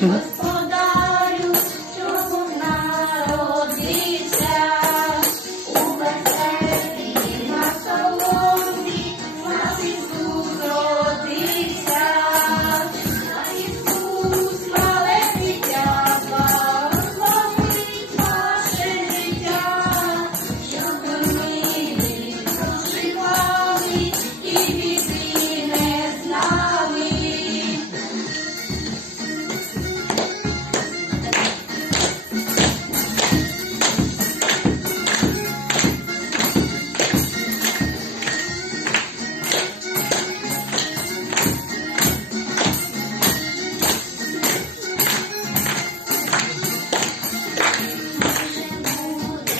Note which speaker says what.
Speaker 1: 嗯。